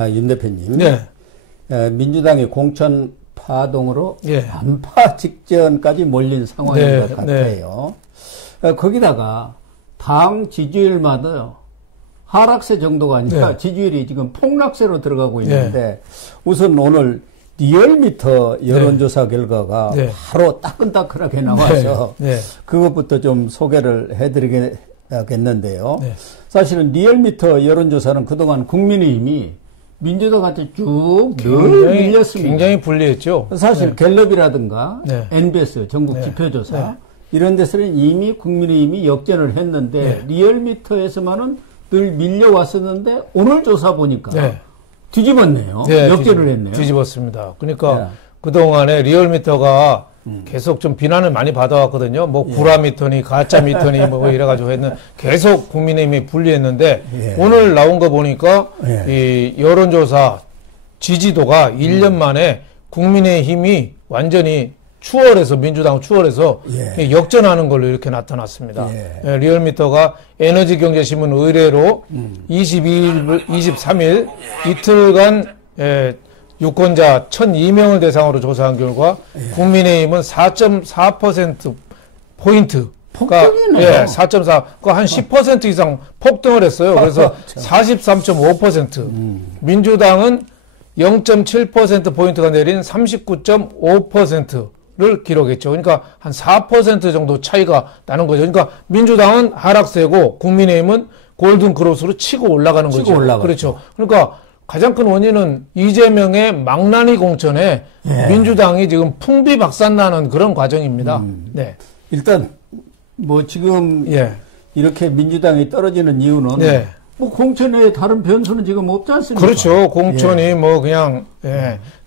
윤 대표님. 네. 민주당이 공천 파동으로 예. 반파 직전까지 몰린 상황인 네, 것 같아요. 거기다가 당 지지율마다 하락세 정도가 아니라 네. 지지율이 지금 폭락세로 들어가고 있는데 우선 오늘 리얼미터 여론조사 결과가 바로 따끈따끈하게 나와서 그것부터 좀 소개를 해드리겠는데요. 사실은 리얼미터 여론조사는 그동안 국민의힘이 민주당한테 쭉 늘 밀렸습니다. 굉장히 불리했죠. 사실 갤럽이라든가 NBS 전국 지표조사 이런 데서는 이미 국민의힘이 역전을 했는데 리얼미터에서만은 늘 밀려왔었는데 오늘 조사 보니까 뒤집었네요. 역전을 했네요. 뒤집었습니다. 그러니까 그동안에 리얼미터가 계속 좀 비난을 많이 받아왔거든요. 뭐 구라미터니 가짜미터니 뭐 이래가지고 했는 계속 국민의힘이 불리했는데 오늘 나온 거 보니까 이 여론조사 지지도가 1년 만에 국민의힘이 완전히 추월해서 민주당 추월해서 역전하는 걸로 이렇게 나타났습니다. 리얼미터가 에너지경제신문 의뢰로 23일 이틀간 유권자 1,002명을 대상으로 조사한 결과 국민의힘은 4.4%포인트가 4.4, 한 10% 이상 폭등을 했어요. 그래서 43.5%. 민주당은 0.7%포인트가 내린 39.5%를 기록했죠. 그러니까 한 4% 정도 차이가 나는 거죠. 그러니까 민주당은 하락세고 국민의힘은 골든크로스로 치고 올라가는 거죠. 그렇죠. 그러니까 가장 큰 원인은 이재명의 망나니 공천에 민주당이 지금 풍비박산나는 그런 과정입니다. 일단 뭐 지금 이렇게 민주당이 떨어지는 이유는 뭐 공천에 다른 변수는 지금 없지 않습니까? 그렇죠. 공천이 뭐 그냥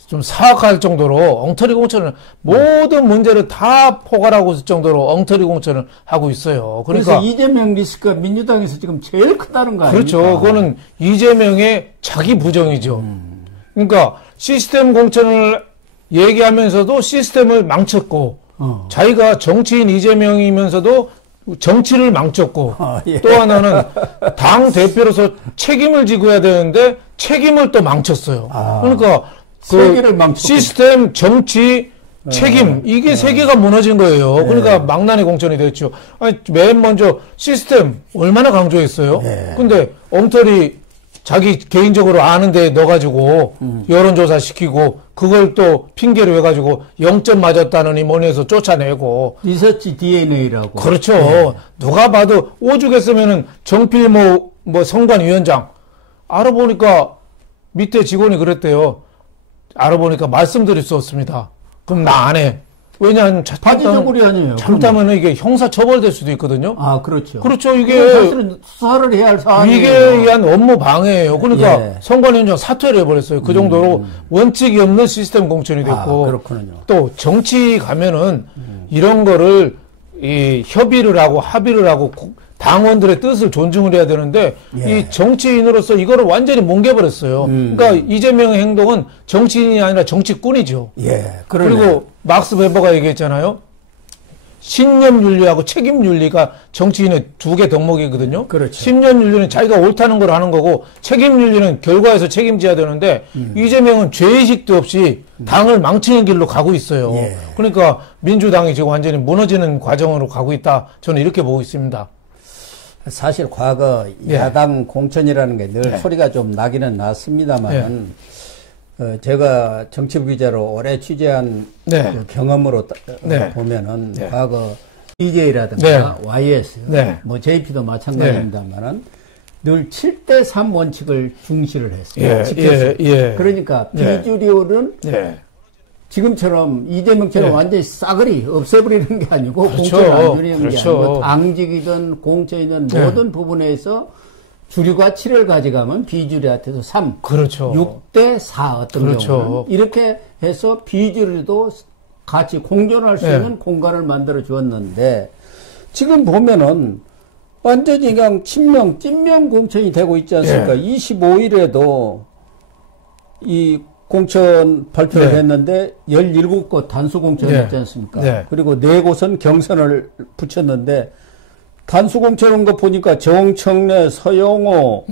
좀 사악할 정도로 엉터리 공천을 모든 문제를 다 포괄하고 있을 정도로 엉터리 공천을 하고 있어요. 그래서 이재명 리스크가 민주당에서 지금 제일 크다는 거 아닙니까? 그렇죠. 그거는 이재명의 자기 부정이죠. 그러니까 시스템 공천을 얘기하면서도 시스템을 망쳤고 자기가 정치인 이재명이면서도 정치를 망쳤고 또 하나는 당 대표로서 책임을 지고 해야 되는데 책임을 또 망쳤어요. 그러니까 그 시스템, 정치, 책임 이게 세 개가 무너진 거예요. 그러니까 망나니 공천이 됐죠. 아니, 맨 먼저 시스템 얼마나 강조했어요. 근데 엉터리 자기 개인적으로 아는데 넣어가지고 여론조사 시키고 그걸 또 핑계로 해가지고 0점 맞았다느니 뭐니 해서 쫓아내고 리서치 DNA라고. 그렇죠. 누가 봐도 오죽했으면은 정필모 뭐 선관위원장 알아보니까 밑에 직원이 그랬대요. 알아보니까 말씀드릴 수 없습니다. 그럼 나 안 해. 왜냐하면 바지저고리 아니에요. 잘못하면 이게 형사 처벌될 수도 있거든요. 아, 그렇죠. 그렇죠. 이게 사실은 수사를 해야 할 사안이에요. 이게 의한 업무 방해예요. 그러니까 선관위원장 사퇴를 해버렸어요. 그 정도로 원칙이 없는 시스템 공천이 됐고 그렇군요. 또 정치 가면은 이런 거를 이 협의를 하고 합의를 하고 당원들의 뜻을 존중을 해야 되는데 이 정치인으로서 이거를 완전히 뭉개버렸어요. 그러니까 이재명의 행동은 정치인이 아니라 정치꾼이죠. 그리고 막스 베버가 얘기했잖아요. 신념윤리하고 책임윤리가 정치인의 두 개 덕목이거든요. 그렇죠. 신념윤리는 자기가 옳다는 걸 하는 거고 책임윤리는 결과에서 책임져야 되는데 이재명은 죄의식도 없이 당을 망치는 길로 가고 있어요. 그러니까 민주당이 지금 완전히 무너지는 과정으로 가고 있다. 저는 이렇게 보고 있습니다. 사실 과거 야당 공천이라는 게 늘 소리가 좀 나기는 났습니다만 제가 정치부 기자로 오래 취재한 그 경험으로 보면은 과거 DJ라든가 YS, 뭐 JP도 마찬가지입니다만은 늘 7대3 원칙을 중시를 했어요. 지켰어요. 그러니까 비주류는 지금처럼 이재명처럼 완전히 싸그리 없애버리는 게 아니고 공천을 안 주는 게 아니고 당직이든 공천이든 모든 부분에서 주류가 7을 가져가면 비주류한테도 3, 6대4 어떤 경우는 이렇게 해서 비주류도 같이 공존할 수 있는 공간을 만들어 주었는데 지금 보면은 완전히 그냥 찐명 공천이 되고 있지 않습니까? 25일에도 이 공천 발표를 했는데 17곳 단수 공천이었지 않습니까? 그리고 4곳은 경선을 붙였는데 단수 공천한 거 보니까 정청래, 서영호,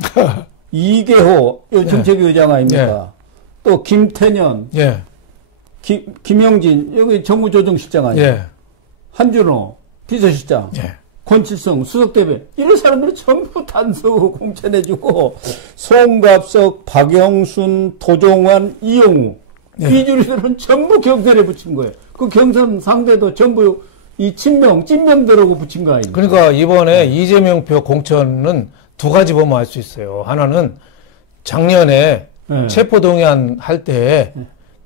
이계호 정책위 의장 아닙니까? 또 김태년, 김영진 여기 정무조정실장 아니에요? 한준호 비서실장, 권칠성 수석대변 이런 사람들이 전부 단수 공천해주고 송갑석, 박영순, 도종환, 이용우 이 줄들은 전부 경선에 붙인 거예요. 그 경선 상대도 전부 이 찐명들하고 붙인 거 아닙니까? 그러니까 이번에 이재명 표 공천은 두 가지 보면 알 수 있어요. 하나는 작년에 체포동의안 할 때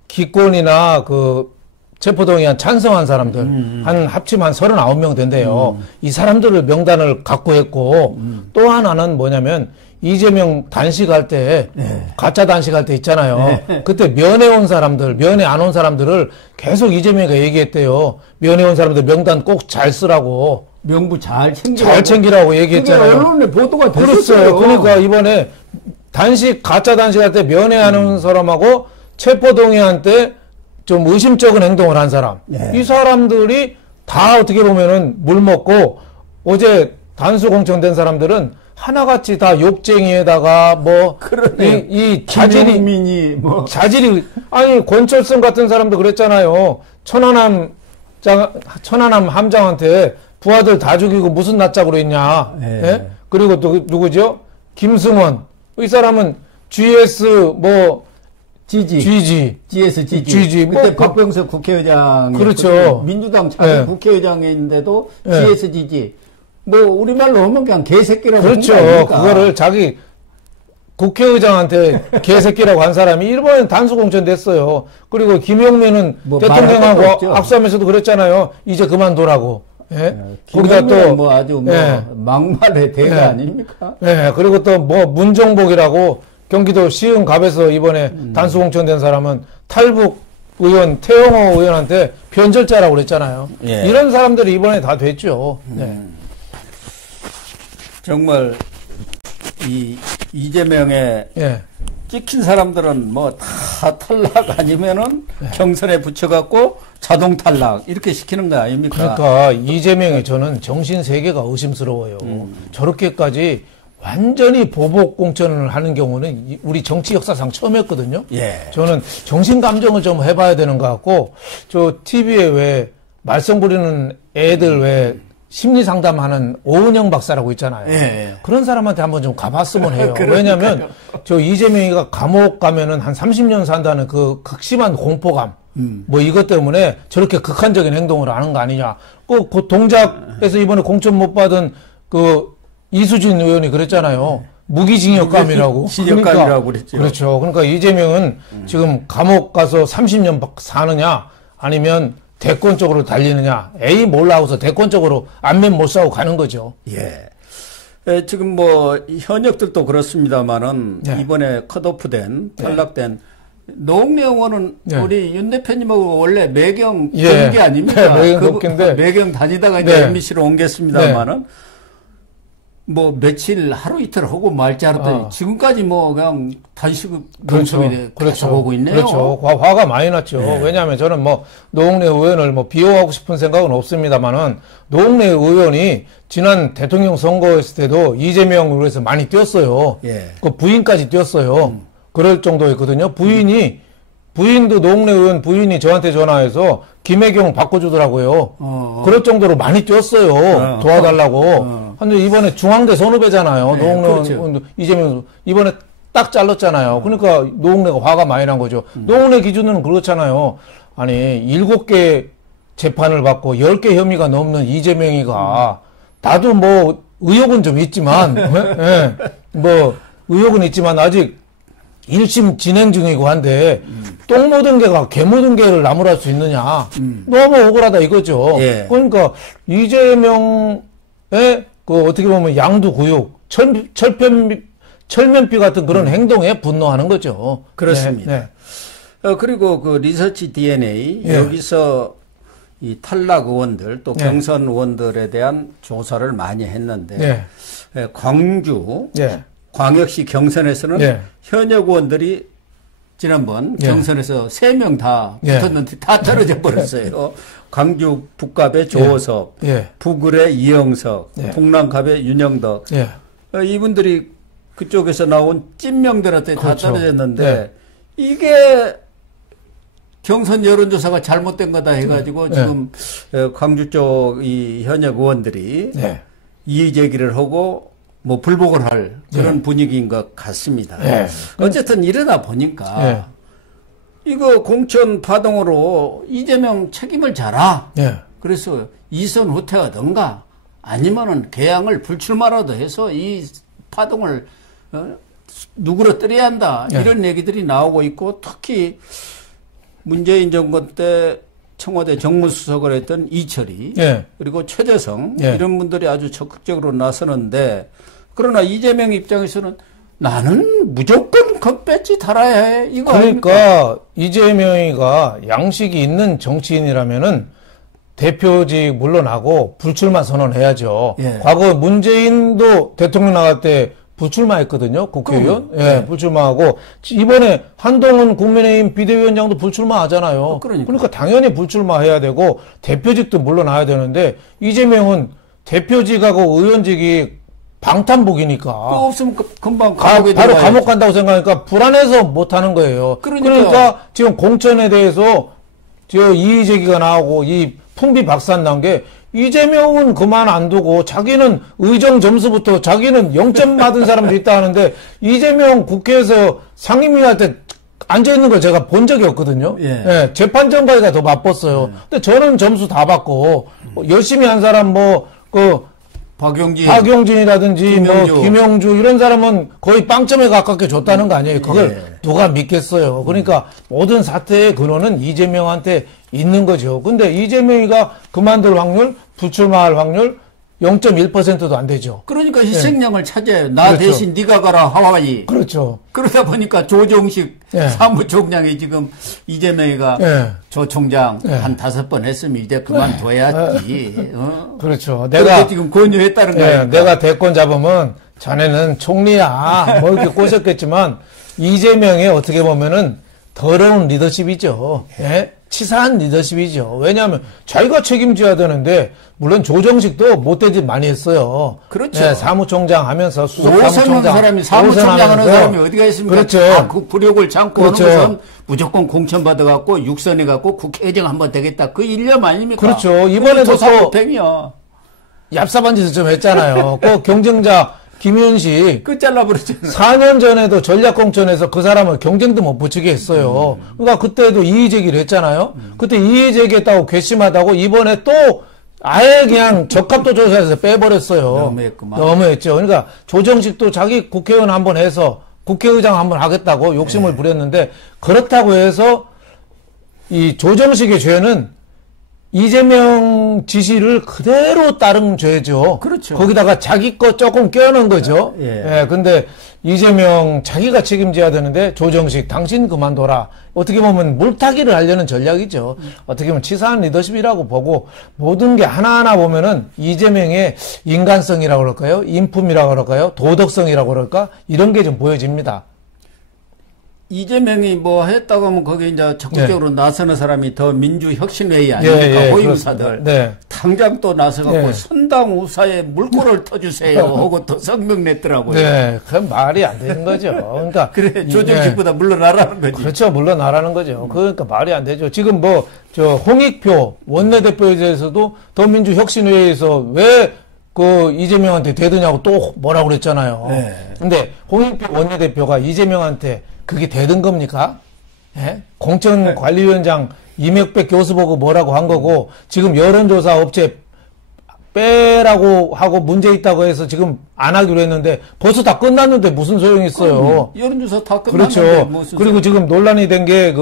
기권이나 그 체포동의안 찬성한 사람들 한 합치면 한 39명 된대요. 이 사람들을 명단을 갖고 했고 또 하나는 뭐냐면 이재명 단식할 때 가짜 단식할 때 있잖아요. 그때 면회 온 사람들, 면회 안 온 사람들을 계속 이재명이가 얘기했대요. 면회 온 사람들 명단 꼭 잘 쓰라고. 명부 잘 챙기라고 얘기했잖아요. 그게 언론에 보도가 됐었어요. 그러니까 이번에 가짜 단식할 때 면회 안 온 사람하고 체포동의안 때 좀 의심적인 행동을 한 사람. 이 사람들이 다 어떻게 보면은 물 먹고 어제 단수 공천된 사람들은 하나같이 다 욕쟁이에다가 뭐 이 자질이 아니 권철성 같은 사람도 그랬잖아요. 천안함 함장한테 부하들 다 죽이고 무슨 낯짝으로 있냐. 예? 그리고 또 누구죠? 김승원. 이 사람은 GS 뭐 GG. 그때 박병석 국회의장. 그렇죠. 민주당 자기 국회의장에 있는데도 GSGG. 뭐, 우리말로 하면 그냥 개새끼라고. 그렇죠. 그거를 자기 국회의장한테 개새끼라고 한 사람이 일본에 단수 공천됐어요. 그리고 김용민은 뭐 대통령하고 악수하면서도 그랬잖아요. 이제 그만두라고. 거기다 또. 뭐 아주 막말의 대가 아닙니까? 그리고 또 뭐 문정복이라고 경기도 시흥갑에서 이번에 단수 공천된 사람은 탈북 의원 태영호 의원한테 변절자라고 그랬잖아요. 이런 사람들이 이번에 다 됐죠. 정말 이재명에 찍힌 사람들은 뭐 다 탈락 아니면은 경선에 붙여갖고 자동 탈락 이렇게 시키는 거 아닙니까? 그러니까 이재명이 저는 정신 세계가 의심스러워요. 저렇게까지 완전히 보복 공천을 하는 경우는 우리 정치 역사상 처음 했거든요. 저는 정신 감정을 좀 해봐야 되는 것 같고, 저 TV에 왜 말썽 부리는 애들 왜 심리 상담하는 오은영 박사라고 있잖아요. 그런 사람한테 한번 좀 가봤으면 해요. 왜냐면 저 이재명이가 감옥 가면은 한 30년 산다는 그 극심한 공포감, 뭐 이것 때문에 저렇게 극한적인 행동을 하는 거 아니냐. 그 동작에서 이번에 공천 못 받은 그 이수진 의원이 그랬잖아요. 무기징역감이라고. 징역감이라고 그랬죠. 그렇죠. 그러니까 이재명은 지금 감옥 가서 30년 사느냐 아니면 대권 쪽으로 달리느냐. 에이 몰라 하고서 대권 쪽으로 안면 못 싸고 가는 거죠. 지금 뭐 현역들도 그렇습니다만은 이번에 컷오프된 탈락된 노웅래 우리 윤 대표님하고 원래 매경 동기 아닙니까? 매경 동기인데 매경 다니다가 이제 MBC로 옮겼습니다만은 뭐 며칠 하루 이틀 하고 말지 알았더니 지금까지 뭐 그냥 단식 농촌이 오고 있네요. 그렇죠. 화가 많이 났죠. 왜냐하면 저는 뭐 노웅래 의원을 뭐 비호하고 싶은 생각은 없습니다만은 노웅래 의원이 지난 대통령 선거했을 때도 이재명을 위해서 많이 뛰었어요. 그 부인까지 뛰었어요. 그럴 정도였거든요. 부인도 노웅래 의원 부인이 저한테 전화해서 김혜경 바꿔주더라고요. 그럴 정도로 많이 뛰었어요. 도와달라고. 근데 이번에 중앙대 선후배잖아요. 노웅래 의원, 이재명 이번에 딱 잘랐잖아요. 그러니까 노웅래가 화가 많이 난 거죠. 노웅래 기준은 그렇잖아요. 아니 7개 재판을 받고 10개 혐의가 넘는 이재명이가 나도 뭐 의혹은 좀 있지만 뭐 의혹은 있지만 아직 1심 진행 중이고 한데 똥 묻은 개가 개 묻은 개를 나무랄 수 있느냐. 너무 억울하다 이거죠. 그러니까 이재명의 그 어떻게 보면 양두구육, 철면피 같은 그런 행동에 분노하는 거죠. 그렇습니다. 그리고 그 리서치 DNA 여기서 이 탈락 의원들 또 경선 의원들에 대한 조사를 많이 했는데 광주 광역시 경선에서는 현역 의원들이 지난번 경선에서 3명 다 붙었는데 다 떨어져 버렸어요. 광주 북갑의 조호석, 북을의 이영석, 북남갑의 윤영덕. 이분들이 그쪽에서 나온 찐명들한테 그렇죠. 다 떨어졌는데 네. 이게 경선 여론조사가 잘못된 거다 해가지고 네. 지금 광주 쪽 이 현역 의원들이 네. 이의 제기를 하고 뭐 불복을 할 그런 네. 분위기인 것 같습니다. 네. 어쨌든 이러다 보니까 네. 이거 공천 파동으로 이재명 책임을 져라. 네. 그래서 이선 후퇴하든가 아니면은 개항을 불출마라도 해서 이 파동을 누그러뜨려야 한다. 네. 이런 얘기들이 나오고 있고 특히 문재인 정권 때 청와대 정무수석을 했던 이철이 네. 그리고 최재성 네. 이런 분들이 아주 적극적으로 나서는데 그러나 이재명 입장에서는 나는 무조건 그 배지 달아야 해. 이거 그러니까 아닙니까? 이재명이가 양식이 있는 정치인이라면은 대표직 물러나고 불출마 선언해야죠. 예. 과거 문재인도 대통령 나갈 때 불출마했거든요. 국회의원. 그럼요. 예, 네. 불출마하고 이번에 한동훈 국민의힘 비대위원장도 불출마하잖아요. 그러니까. 당연히 불출마해야 되고 대표직도 물러나야 되는데 이재명은 대표직하고 의원직이 방탄복이니까 그거 없으면 금방 바로 감옥에 감옥 들어가야지. 간다고 생각하니까 불안해서 못하는 거예요. 그러니까. 지금 공천에 대해서 이의 제기가 나오고 이 풍비 박산 난 게 이재명은 그만 안 두고 자기는 의정 점수부터 자기는 0점 받은 사람도 있다 하는데 이재명 국회에서 상임위할 때 앉아 있는 걸 제가 본 적이 없거든요. 예. 예, 재판정가가 더 바빴어요. 근데 저는 점수 다 받고 열심히 한 사람 박용진이라든지 김영주. 김영주 이런 사람은 거의 빵점에 가깝게 줬다는 거 아니에요. 그걸 예. 누가 믿겠어요. 그러니까 모든 사태의 근원은 이재명한테 있는 거죠. 근데 이재명이가 그만둘 확률, 불출마할 확률 0.1%도 안 되죠. 그러니까 희생양을 찾아요. 나 그렇죠. 대신 네가 가라 하와이. 그렇죠. 그러다 보니까 조정식 예. 사무총장이 지금 이재명이가 예. 조 총장 예. 한 5번 했으면 이제 그만둬야지. 그렇죠. 내가 지금 권유했다는 거예요. 예, 내가 대권 잡으면 자네는 총리야. 뭐 이렇게 꼬셨겠지만 이재명의 어떻게 보면은 더러운 리더십이죠. 예? 치사한 리더십이죠. 왜냐하면 자기가 책임져야 되는데 물론 조정식도 못되짓 많이 했어요. 그렇죠. 예, 사무총장 하면서 수석 오선한 사무총장 사람이 사무총장 하는 오선하면서. 사람이 어디가 있습니까? 그렇죠. 다 그 부력을 참고 그렇죠. 하는 것은 무조건 공천 받아갖고 육선해갖고 국회의장 한번 되겠다. 그 일념 아닙니까? 그렇죠. 이번에도 또 사법행위야. 얍삽한 짓을 좀 했잖아요. 그 경쟁자 김윤식 끝 잘라버렸잖아. 4년 전에도 전략공천에서 그 사람을 경쟁도 못 붙이게 했어요. 그러니까 그때도 이의 제기를 했잖아요. 그때 이의 제기했다고 괘씸하다고 이번에 또 아예 그냥 적합도 조사에서 빼버렸어요. 너무했구만. 너무했죠. 그러니까 조정식도 자기 국회의원 한번 해서 국회의장 한번 하겠다고 욕심을 부렸는데 그렇다고 해서 이 조정식의 죄는 이재명 지시를 그대로 따른 죄죠. 그렇죠. 거기다가 자기 거 조금 껴넣은 거죠. 예. 근데 이재명 자기가 책임져야 되는데 조정식 당신 그만둬라. 어떻게 보면 물타기를 하려는 전략이죠. 어떻게 보면 치사한 리더십이라고 보고 모든 게 하나하나 보면은 이재명의 인간성이라고 그럴까요? 인품이라고 그럴까요? 도덕성이라고 그럴까? 이런 게 좀 보여집니다. 이재명이 뭐 했다고 하면 거기 이제 적극적으로 나서는 사람이 더 민주혁신회의 아닙니까? 예, 호위무사들. 네. 당장 또 나서갖고 네. 선당 우사에 물꼬를 터주세요 하고 또 성명 냈더라고요. 네. 그건 말이 안 되는 거죠. 그러니까. 그래, 조정식보다 물러나라는 거지. 그렇죠. 물러나라는 거죠. 그러니까 말이 안 되죠. 지금 홍익표 원내대표에 대해서도 더민주혁신회의에서 왜 이재명한테 대드냐고 또 뭐라고 그랬잖아요. 네. 근데 홍익표 원내대표가 이재명한테 그게 대든 겁니까? 예? 공천관리위원장 이명백 교수 보고 뭐라고 한 거고, 지금 여론조사 업체 빼라고 하고 문제 있다고 해서 지금 안 하기로 했는데, 벌써 다 끝났는데 무슨 소용이 있어요? 여론조사 다 끝났는데 그렇죠. 무슨 그리고 지금 논란이 된 게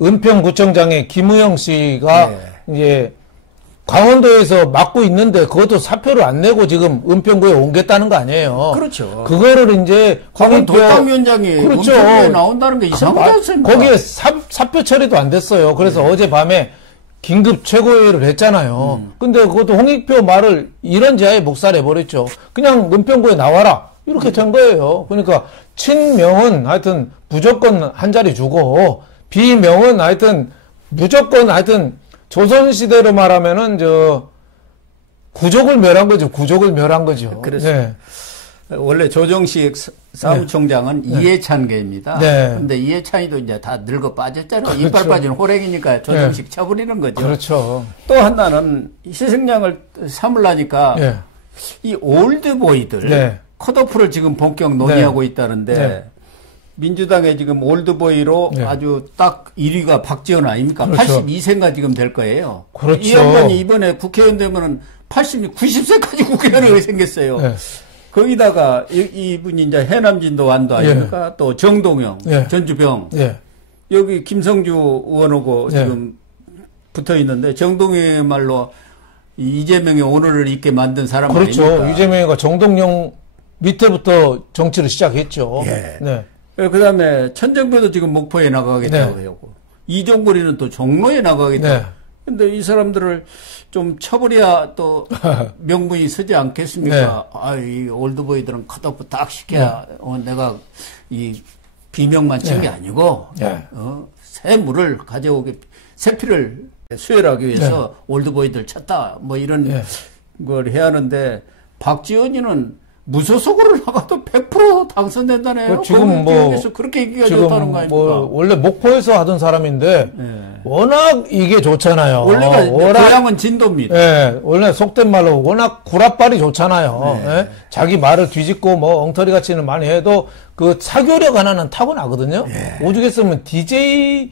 은평구청장의 김우영 씨가 이제 강원도에서 맡고 있는데 그것도 사표를 안 내고 지금 은평구에 옮겼다는 거 아니에요. 그렇죠. 그거를 이제 도당위원장이 그렇죠. 은평구에 나온다는 게 이상하지 않습니까? 거기에 사표 처리도 안 됐어요. 그래서 어젯밤에 긴급 최고회의를 했잖아요. 근데 그것도 홍익표 말을 이런 지하에 묵살해버렸죠. 그냥 은평구에 나와라. 이렇게 된 거예요. 그러니까 친명은 하여튼 무조건 한 자리 주고 비명은 하여튼 무조건 하여튼 조선시대로 말하면은 구족을 멸한 거죠. 구족을 멸한 거죠. 그렇습니다. 네. 원래 조정식 사무총장은 네. 이해찬계입니다. 네. 근데 이해찬이도 이제 다 늙어 빠졌잖아요. 그렇죠. 이빨 빠진 호랭이니까 조정식 쳐버리는 거죠. 그렇죠. 또 하나는 희생양을 삼으려니까 예. 이 올드보이들 네. 컷오프를 지금 본격 논의하고 있다는데 네. 민주당의 지금 올드보이로 네. 아주 딱 1위가 박지원 아닙니까? 그렇죠. 82세인가 지금 될 거예요. 그렇죠. 이 양반이 이번에 국회의원 되면은 90세까지 국회의원이 생겼어요. 네. 거기다가 이분이 이제 해남진도 완도 아닙니까? 예. 또 정동영, 예. 전주병, 예. 여기 김성주 의원하고 예. 지금 붙어 있는데 정동영의 말로 이재명의 오늘을 있게 만든 사람 그렇죠. 아닙니까? 이재명이가 정동영 밑에부터 정치를 시작했죠. 예. 네. 그다음에 천정배도 지금 목포에 나가겠다고 네. 하고 이종걸이는 또 종로에 나가겠다고. 네. 근데 이 사람들을 좀 쳐버려야 또 명분이 서지 않겠습니까? 네. 아, 이 올드보이들은 컷오프 딱 시켜야 내가 이 비명만 친 게 네. 아니고 네. 새 물을 가져오게 새 피를 수혈하기 위해서 올드보이들 쳤다 뭐 이런 네. 걸 해야 하는데 박지원이는 무소속으로 나가도 100% 당선된다네요. 지금 지역에서 그렇게 인기가 좋다는 거 아닙니까? 뭐 원래 목포에서 하던 사람인데 네. 워낙 이게 좋잖아요. 원래가 워낙 고향은 진도입니다. 예, 원래 속된 말로 워낙 구라빨이 좋잖아요. 네. 예? 자기 말을 뒤집고 뭐 엉터리 같이는 많이 해도 그 사교력 하나는 타고나거든요. 네. 오죽했으면 DJ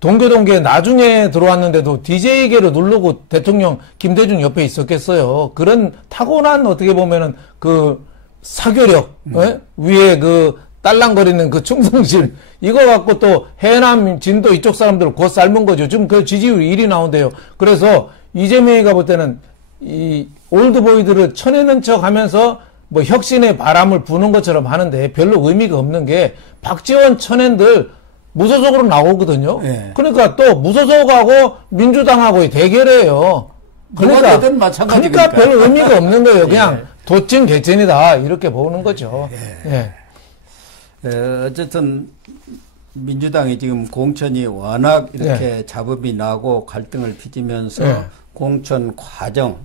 동교동계 나중에 들어왔는데도 DJ계로 누르고 대통령 김대중 옆에 있었겠어요. 그런 타고난 어떻게 보면은 그 사교력, 예? 위에 그 딸랑거리는 그 충성심, 이거 갖고 또 해남, 진도 이쪽 사람들을 곧 삶은 거죠. 지금 그 지지율이 1위 나온대요. 그래서 이재명이가 볼 때는 이 올드보이들을 쳐내는 척 하면서 뭐 혁신의 바람을 부는 것처럼 하는데 별로 의미가 없는 게 박지원 천엔들 무소속으로 나오거든요. 네. 그러니까 또 무소속하고 민주당하고의 대결이에요. 누가 되든 마찬가지니까. 그러니까 별 의미가 없는 거예요. 그냥 도찐 개찐이다 이렇게 보는 거죠. 예. 어쨌든 민주당이 지금 공천이 워낙 이렇게 잡음이 나고 갈등을 빚으면서 공천 과정,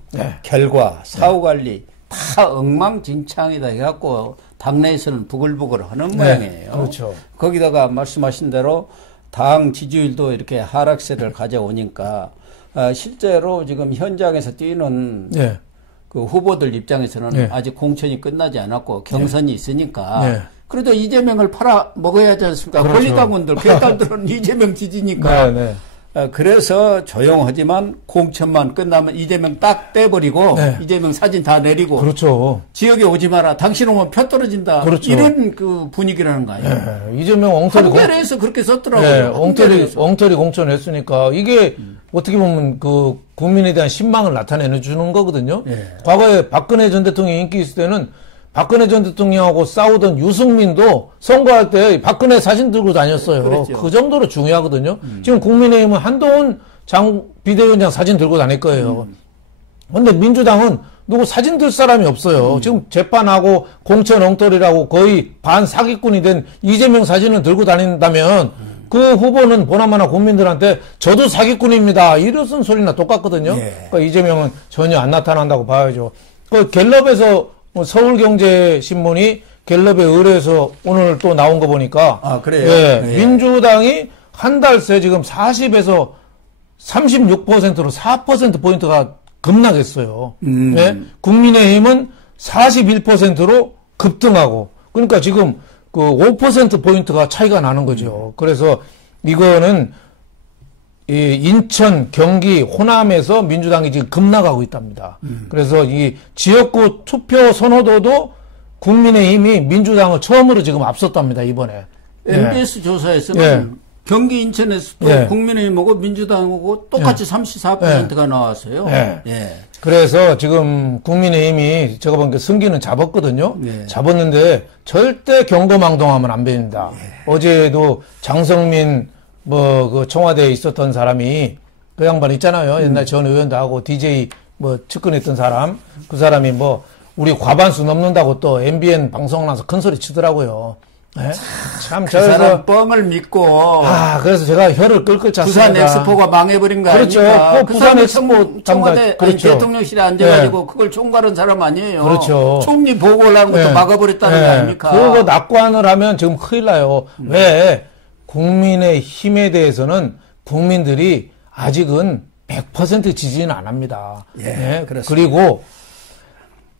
결과, 사후관리 다 엉망진창이다 해갖고 당내에서는 부글부글 하는 모양이에요. 그렇죠. 거기다가 말씀하신 대로 당 지지율도 이렇게 하락세를 가져오니까 실제로 지금 현장에서 뛰는 그 후보들 입장에서는 아직 공천이 끝나지 않았고 경선이 있으니까 그래도 이재명을 팔아 먹어야 하지 않습니까? 그렇죠. 권리당원들, 별딸들은 이재명 지지니까. 그래서 조용하지만 공천만 끝나면 이재명 딱 떼버리고 이재명 사진 다 내리고 그렇죠. 지역에 오지 마라. 당신 오면 표 떨어진다. 그렇죠. 이런 그 분위기라는 거 아니에요. 이재명 엉터리 한겨레에서 그렇게 썼더라고요. 엉터리 공천했으니까 이게 어떻게 보면 그 국민에 대한 신망을 나타내 주는 거거든요. 과거에 박근혜 전 대통령이 인기 있을 때는 박근혜 전 대통령하고 싸우던 유승민도 선거할 때 박근혜 사진 들고 다녔어요. 그렇죠. 그 정도로 중요하거든요. 지금 국민의힘은 한동훈 비대위원장 사진 들고 다닐 거예요. 근데 민주당은 누구 사진 들 사람이 없어요. 지금 재판하고 공천 엉터리라고 거의 반 사기꾼이 된 이재명 사진을 들고 다닌다면 그 후보는 보나마나 국민들한테 저도 사기꾼입니다. 이런 소리나 똑같거든요. 그러니까 이재명은 전혀 안 나타난다고 봐야죠. 그 갤럽에서 서울경제신문이 갤럽에 의뢰해서 오늘 또 나온 거 보니까 그래요? 민주당이 한 달 새 지금 40에서 36%로 4%포인트가 급락했어요. 국민의힘은 41%로 급등하고 그러니까 지금 그 5%포인트가 차이가 나는 거죠. 그래서 이거는 이 인천, 경기, 호남에서 민주당이 지금 급락하고 있답니다. 그래서 이 지역구 투표 선호도도 국민의힘이 민주당을 처음으로 지금 앞섰답니다, 이번에. MBS 조사에서는 경기 인천에서도 국민의힘하고 민주당하고 똑같이 34%가 나왔어요. 그래서 지금 국민의힘이 제가 보니까 승기는 잡았거든요. 잡았는데 절대 경거망동하면 안 됩니다. 어제도 장성민 그 청와대에 있었던 사람이 그 양반 있잖아요. 옛날 전 의원도 하고 DJ 측근했던 사람. 그 사람이 우리 과반수 넘는다고 또 MBN 방송 나서 큰 소리 치더라고요. 네? 참, 그 사람 뻥을 믿고. 그래서 제가 혀를 끌끌 찼습니다. 부산 엑스포가 망해버린 거 그렇죠. 아닙니까? 그 부산 엑스포 청와대, 그렇죠. 대통령실에 앉아가지고 그걸 총괄한 사람 아니에요. 그렇죠. 총리 보고를 하는 것도 막아버렸다는 거 아닙니까? 그거 낙관을 하면 지금 큰일 나요. 왜? 국민의 힘에 대해서는 국민들이 아직은 100% 지지는 안 합니다. 예, 그렇습니다. 그리고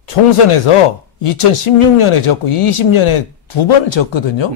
총선에서 2016년에 졌고 20년에 2번을 졌거든요.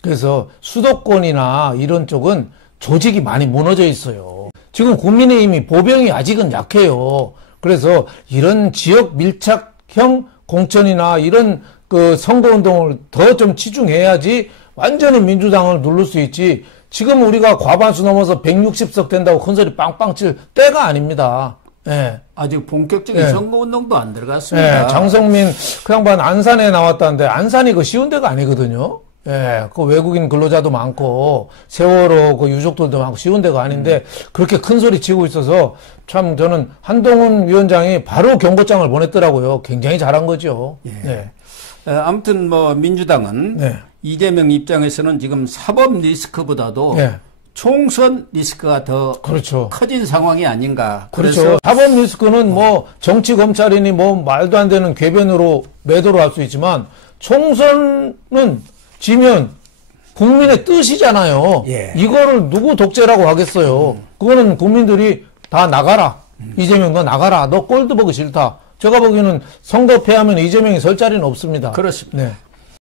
그래서 수도권이나 이런 쪽은 조직이 많이 무너져 있어요. 지금 국민의힘이 보병이 아직은 약해요. 그래서 이런 지역 밀착형 공천이나 이런 그 선거운동을 더 좀 치중해야지 완전히 민주당을 누를 수 있지. 지금 우리가 과반수 넘어서 160석 된다고 큰소리 빵빵 칠 때가 아닙니다. 예. 아직 본격적인 선거운동도 안 들어갔습니다. 장성민 그 양반 안산에 나왔다는데 안산이 그 쉬운 데가 아니거든요. 그 외국인 근로자도 많고 세월호 그 유족들도 많고 쉬운 데가 아닌데 그렇게 큰 소리 치고 있어서 참 저는 한동훈 위원장이 바로 경고장을 보냈더라고요. 굉장히 잘한 거죠. 아무튼 뭐 민주당은 이재명 입장에서는 지금 사법 리스크보다도 총선 리스크가 더 그렇죠. 커진 상황이 아닌가. 그렇죠. 사법 리스크는 뭐 정치 검찰이니 뭐 말도 안 되는 궤변으로 매도를 할 수 있지만 총선은 지면 국민의 뜻이잖아요. 이거를 누구 독재라고 하겠어요. 그거는 국민들이 다 나가라. 이재명 너 나가라. 너 꼴도 보기 싫다. 제가 보기에는 선거 패하면 이재명이 설 자리는 없습니다. 그렇습니다. 네.